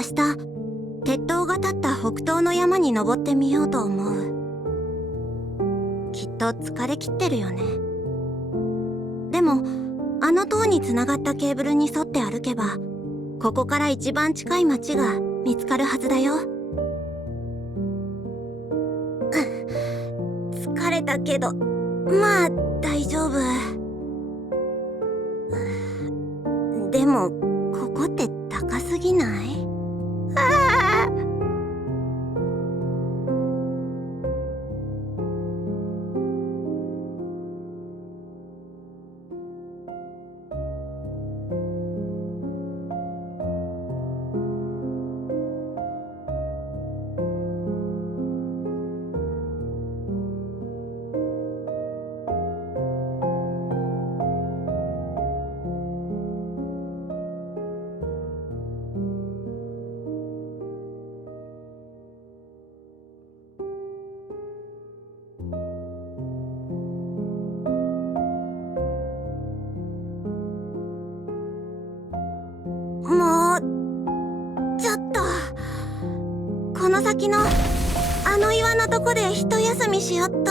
明日鉄塔が立った北東の山に登ってみようと思う。きっと疲れきってるよね。でもあの塔につながったケーブルに沿って歩けば、ここから一番近い町が見つかるはずだよ。疲れたけどまあ大丈夫。でもここって高すぎない？ああ。もうちょっと、この先のあの岩のとこで一休みしよっと。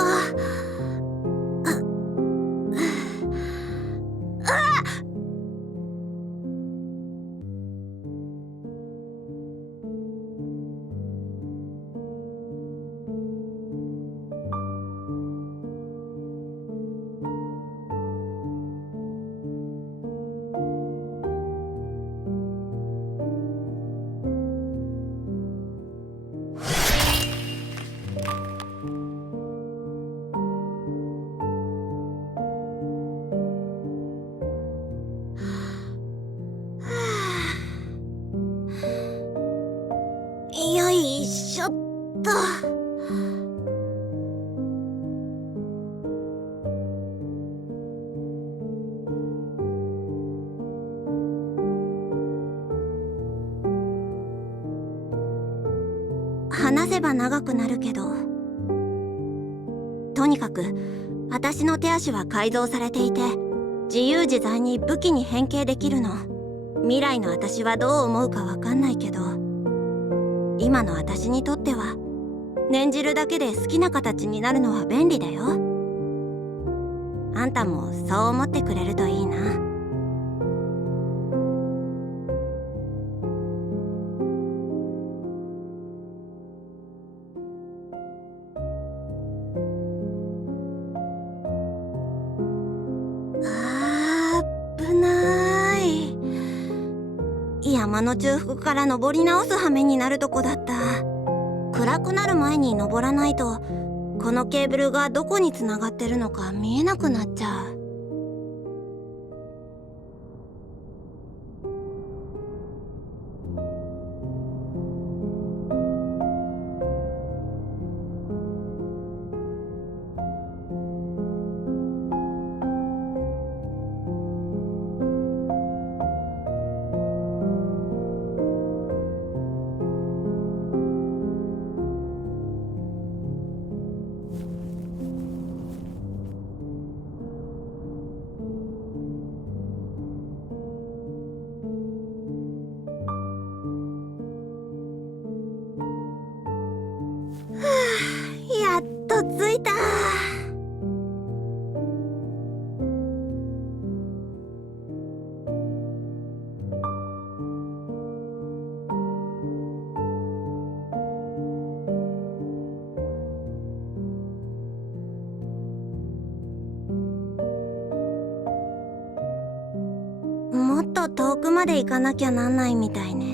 よいしょっと。話せば長くなるけど、とにかく私の手足は改造されていて、自由自在に武器に変形できるの。未来の私はどう思うかわかんないけど、今の私にとっては念じるだけで好きな形になるのは便利だよ。あんたもそう思ってくれるといいな。危ない。山の中腹から登り直す羽目になるとこだった。暗くなる前に登らないと、このケーブルがどこにつながってるのか見えなくなっちゃう。やっと着いた。もっと遠くまで行かなきゃなんないみたいね。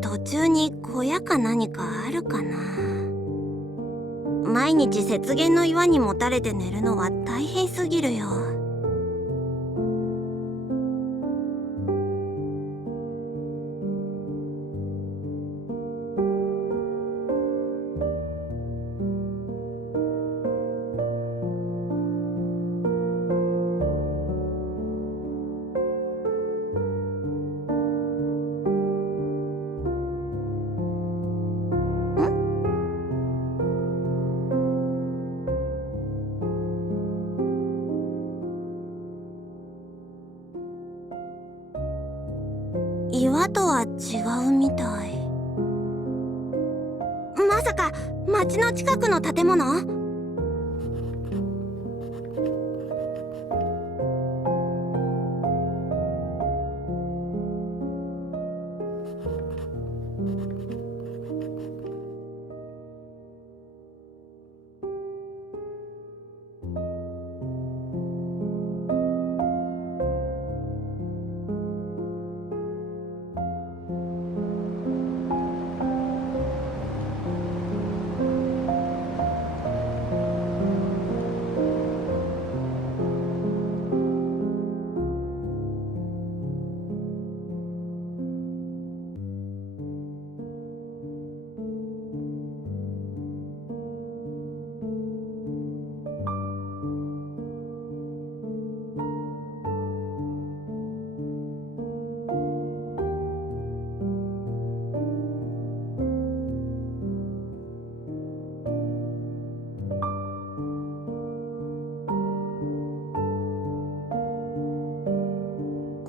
途中に小屋か何かあるかな。毎日雪原の岩にもたれて寝るのは大変すぎるよ。とは違うみたい。まさか町の近くの建物？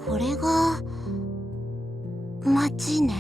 これが町ね。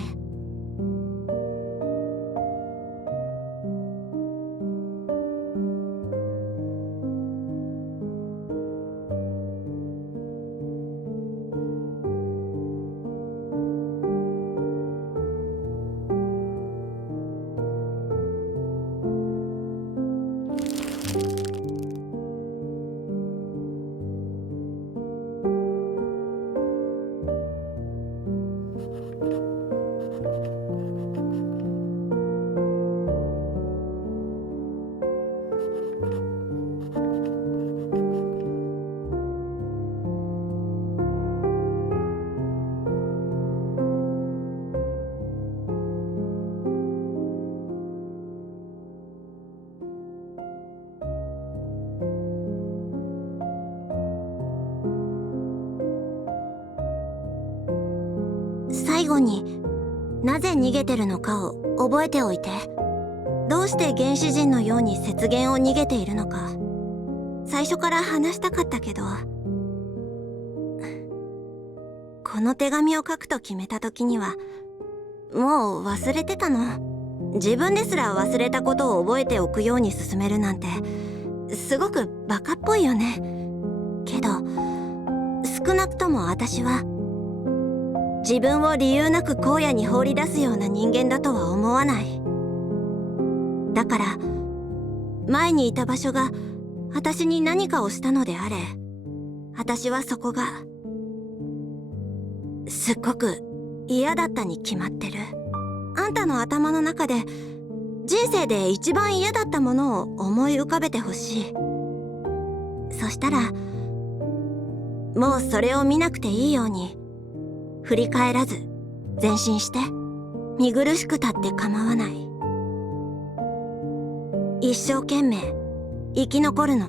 最後になぜ逃げてるのかを覚えておいて。どうして原始人のように雪原を逃げているのか、最初から話したかったけど、この手紙を書くと決めた時にはもう忘れてたの。自分ですら忘れたことを覚えておくように進めるなんてすごくバカっぽいよね。けど少なくとも私は自分を理由なく荒野に放り出すような人間だとは思わない。だから前にいた場所が私に何かをしたのであれ、私はそこがすっごく嫌だったに決まってる。あんたの頭の中で人生で一番嫌だったものを思い浮かべてほしい。そしたらもうそれを見なくていいように、振り返らず前進して、見苦しくたって構わない。一生懸命生き残るの。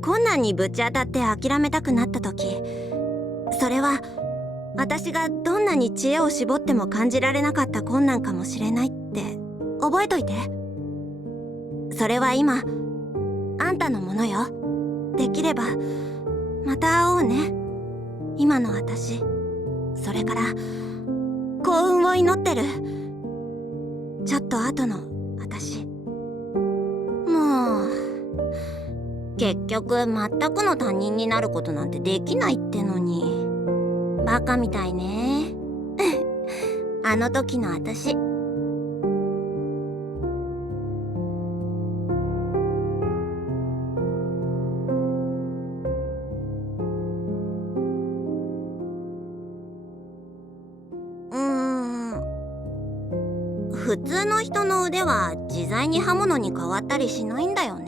困難にぶち当たって諦めたくなった時、それは私がどんなに知恵を絞っても感じられなかった困難かもしれないって覚えといて。それは今あんたのものよ。できればまた会おうね。今の私、それから幸運を祈ってる。ちょっと後の私。もう結局全くの他人になることなんてできないってのに。バカみたいね。あの時の私。普通の人の腕は自在に刃物に変わったりしないんだよね。